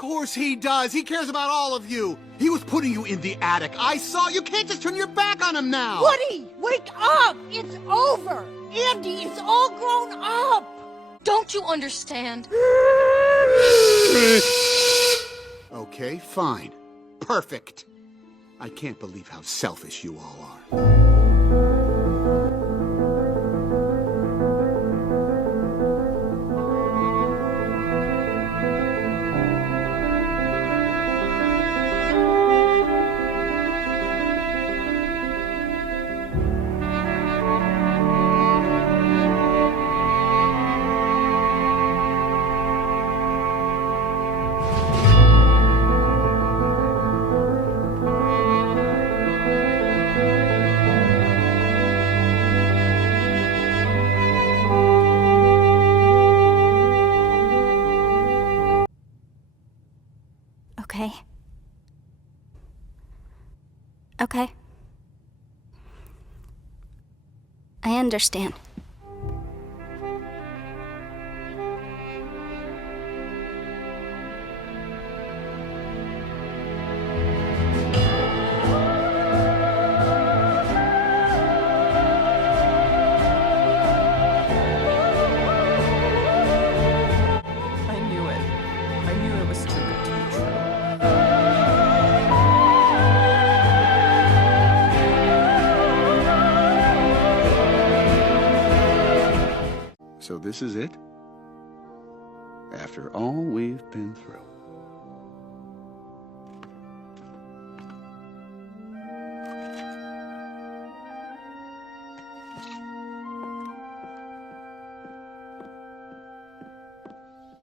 course he does. He cares about all of you. He was putting you in the attic. I saw. You can't just turn your back on him now. Woody, wake up! It's over! Andy is all grown up! Don't you understand? Okay, fine. Perfect. I can't believe how selfish you all are. Okay. Okay. I understand. I knew it was too good to be true. So this is it? After all we've been through.